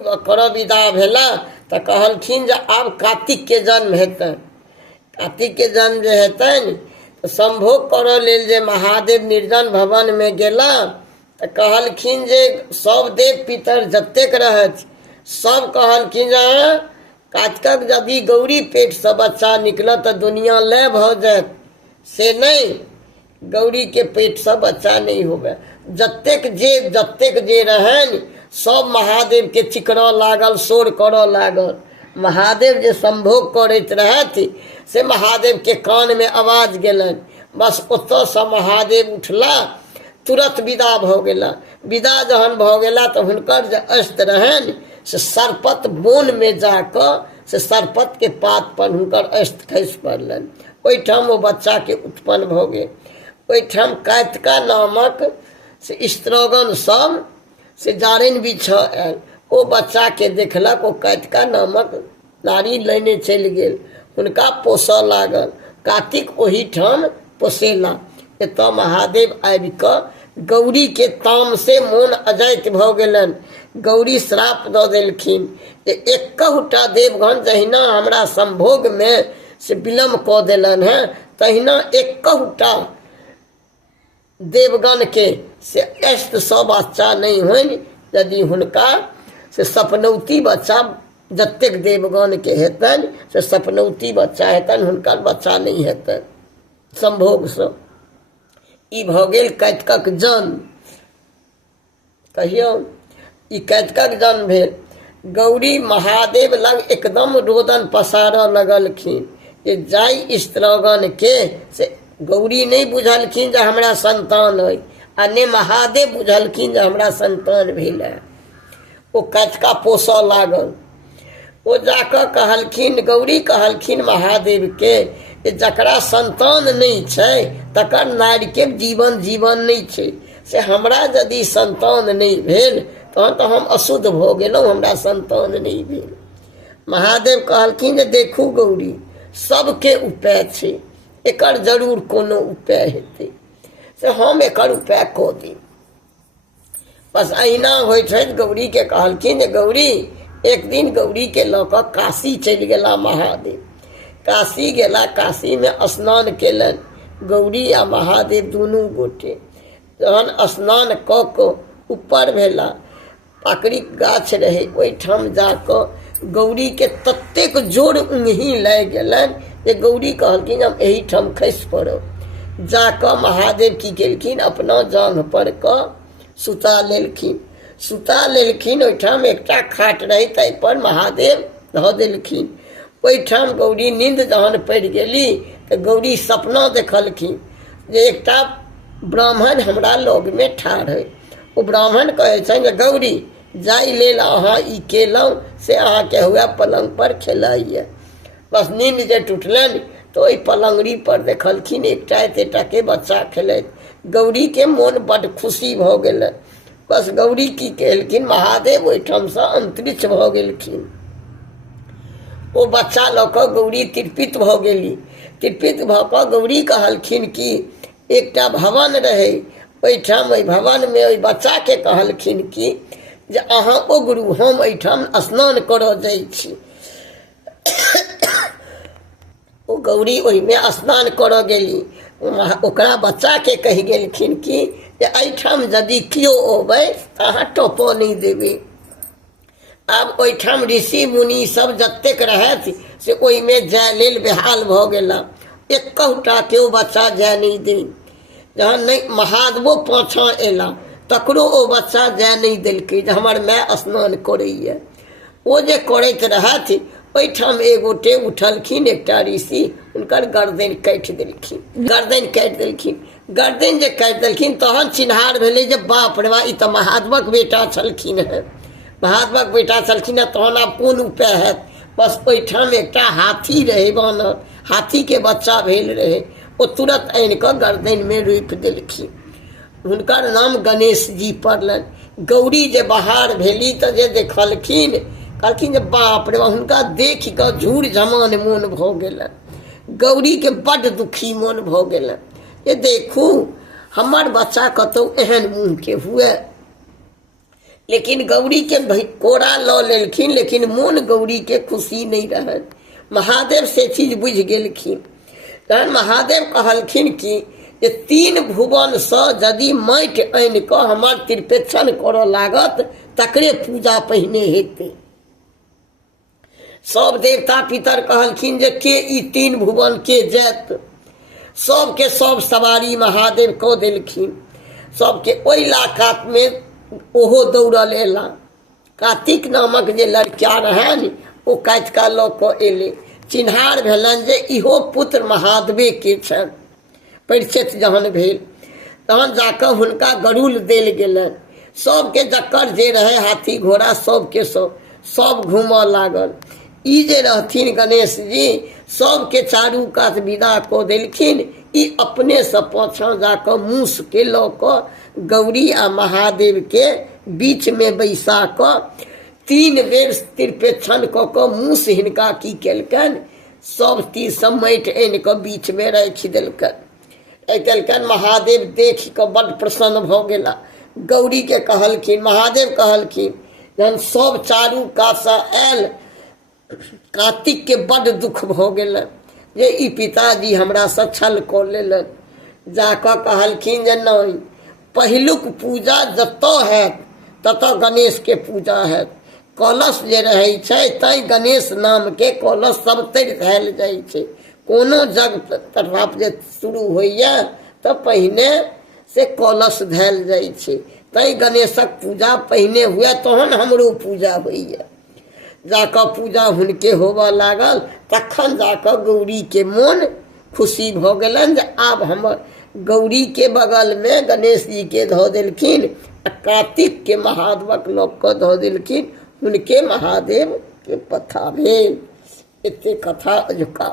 कर विदा भेला तो कहलखिन जे आब कार्तिक के जन्म हेतन। कार्तिक के जन्म जे हेतन तो संभोग करऽ लेल जे महादेव निर्जन भवन में गेला तो कहलखिन जे सब देव पितर जतेक रहत सब कहलखिन जे कार्तिकक यदि गौरी पेट से बच्चा निकलत तो दुनिया लय भ जायत, से नहीं, गौरी के पेट से बच्चा नहीं होवे। जतेक जे रहन सब महादेव के चिकरऽ लागल, शोर करऽ लागल। महादेव जे संभोग करैत रहत से महादेव के कान में आवाज गेलन, बस ओतऽ से महादेव उठला, तुरंत विदा भ गेला। विदा जहन भ गेला तो हुनकर जे अस्त रहन से सरपत बोन में जाकर से सरपत के पात पर हुनकर अस्त खसि पड़लन। ओहिठाम वो बच्चा के उत्पन्न भ गेल। ओहिठाम कातिका नामक से स्त्रोगन सब से जारिन बिछ आयल। ओ बच्चा के देखलक, ओ कातिका नामक नारी लेने चलि गेल, हुनका पोसऽ लागल। कार्तिक ओही ठाम पोसेला। एतऽ महादेव आबि कऽ गौरी के ताम से मोन अजैत भ गेलन। गौरी श्राप दऽ देलखिन जे एकहुटा देवगण जहिना हमरा संभोग में से विलम्ब कऽ देलन हैं, तहिना एकहुटा देवगण के से अष्ट सौ बच्चा नहीं होन, यदि हुनका से सपनौती बच्चा जतेक देवगण के हेतन से सपनौती बच्चा हेतन, हुनकर बच्चा नहीं हेतन संभोग से। ई भ गेल कातिकक जन्म। कहियो ई कातिकक जन्म भेल। गौरी महादेव लग एकदम रोदन पसारऽ लगलखिन जे जाई स्त्रोगन के से गौरी नहीं बुझलखिन जे हमरा संतान है, आ ने महादेव बुझलखिन जे हमरा संतान भेल है। ओ कातिका पोसऽ लागल। ओ जाकर कहलखिन, गौरी कहलखिन महादेव के जकरा संतान नहीं छै तकर नारी के जीवन नहीं छै, से हमरा यदि संतान नहीं भेल तहन तो हम अशुद्ध भ गेलहुँ, हमरा संतान नहीं भेल। महादेव कहलखिन जे देखू गौरी, सबके उपाय छै, एकर जरूर कोनो उपाय हेतै, से हम एकर उपाय कऽ दी। बस अहिना होइत होइत गौरी के कहलखिन जे गौरी, एक दिन गौरी के लऽ कऽ काशी चलि गेला महादेव। काशी गेला, काशी में स्नान केलन गौरी आ महादेव दुनू गोटे। जहन स्नान कऽ कऽ ऊपर भेला, पाकड़िक गाछ रहे, ओहिठाम जाकऽ गौरी के ततेक जोर उंगही लागि गेलन जे गौरी कहलखिन हम एही ठाम खसि पड़ब। जाकऽ महादेव की केलखिन, अपना जांघ पर कऽ सुता लेलखिन। ओहिठाम एकटा खाट रही, ताहि पर महादेव धऽ देलखिन। ओहिठाम गौरी नींद जहन पड़ि गेली तऽ गौरी सपना देखलखिन जे एकटा ब्राह्मण हमरा लग में ठाढ़ है। ओ ब्राह्मण कहै छनि जे गौरी, जाय लेल अहाँ ई केलहुँ से अहाँके हुए पलंग पर खेलाइए। बस नींद जे टूटलन तो ओहि पलंगड़ी पर देखलखिन एकटा एतेटा के बच्चा खेलैत। गौरी के मोन बड़ खुशी भ गेलन। बस गौरी की केलखिन, महादेव ओहिठाम से अंतरिक्ष भ गेलखिन। ओ बच्चा लऽ कऽ गौरी तृप्त भ गेली। तृप्त भऽ कऽ गौरी कहलखिन कि एकटा भवन रहे, ओहिठाम ओहि भवन में ओहि बच्चा के कहलखिन कि जे अहाँ ओ गुरु, हम एहिठाम स्नान करऽ जाइ छी। ओ गौरी ओहिमे स्नान करऽ गेली। ओकरा बच्चा के कहि गेलखिन कि जे एहिठाम यदि केओ अबै तऽ अहाँ टोपऽ नहीं देबै। आब ओहिठाम ऋषि मुनि सब जतेक रहथि से ओहिमे जाय लेल बेहाल भ गेला। एकहुटा केओ बच्चा जाय नहीं दै। जहन नहीं महादेवो पाछाँ एला तकरो ओ बच्चा जाय नहीं देलकै जे हमर माय स्नान करैए। ओ जे करैत रहथि ओहिठाम एगोटे उठलखिन, एकटा ऋषि, हुनकर गर्दन काटि देलखिन। गर्दन जे काटि देलखिन तहन चिन्हार भेलै जे बाप रे बा, ई तऽ महादेवक बेटा छलखिन हैं, महादेवक बेटा छलखिन हैं, तहन आब कोन उपाय हैत। बस ओहिठाम एकटा हाथी रहे बान्हल, हाथी के बच्चा भेल रहे, ओ तुरंत आनि कऽ गर्दन में रोपि देलखिन। हुनकर नाम गणेश जी पड़लनि। गौरी जे बाहर भेली तऽ जे देखलखिन कहलखिन जे बाप रे, हुनका देख कऽ झूर जमान मोन भ गेलन। गौरी के बड़ दुखी मोन भ गेलन। ये देखू हमर बच्चा कतौ एहन मुँह के हुए, लेकिन गौरी के कोड़ा लऽ लेलखिन, लेकिन मोन गौरी के खुशी नहीं रहन। महादेव से चीज बुझ गेलखिन। तहन महादेव कहलखिन कि जे 3 भुवन से यदि माटि आनि कऽ हमर त्रिपेक्षण करऽ लागत तकरे पूजा पहिने हेतै। सब देवता पितर कहलखिन जे के ई 3 भुवन के जायत। सबके सब सवारी महादेव कऽ देलखिन। सबके ओहि लाकात में ओहो दौड़ल एला। कार्तिक नामक जे लड़का रहनि ओ काटिका लऽ कऽ एलै। चिन्हार भेलनि जे इहो पुत्र महादेवे के छनि। परिचित जहन भेल तहन जाकऽ हुनका गरुड़ देल गेलनि। सबके जक्कर जे रहे हाथी घोड़ा सबके सब घूमऽ लागल। ई जे रहथिन गणेश जी सबके चारू कात विदा कऽ देलखिन। ई अपने से पाछाँ जाकऽ मूस के लऽ कऽ गौरी आ महादेव के बीच में बैसा कऽ 3 बेर त्रिपेक्षण कऽ कऽ मूस हिनका की केलकनि, सब तीर सब माटि आनि कऽ बीच में राखि देलकनि। महादेव देख कऽ बड़ प्रसन्न भऽ गेला। गौरी के कहलखिन, महादेव कहलखिन जहन सब चारू कात से आयल, कार्तिक के बड़ दुख भऽ गेलनि जे ई पिताजी हमरा से छल कऽ लेलनि। जाकऽ कहलखिन जे नहीं, पहिलुक पूजा जतऽ हैत ततऽ गणेश के पूजा हैत। कलश जे रहै छै तैं गणेश नाम के कलश सब तरि धैल जाइ छै। कोनो जग तरफ जे शुरू होइए तऽ पहिने से कलश धैल जाइ छै। तैं गणेशक पूजा पहिने हुए तहन हमरो पूजा होइए। जाकऽ पूजा हुनके होबऽ लागल। तखन जाकऽ गौरी के मोन खुशी भऽ गेलनि जे आब हमर गौरी के बगल में गणेश जी के धऽ देलखिन आ कार्तिक के महादेवक लऽ कऽ धऽ देलखिन। हुनके महादेव के पथा भेल। एते कथा अजुका।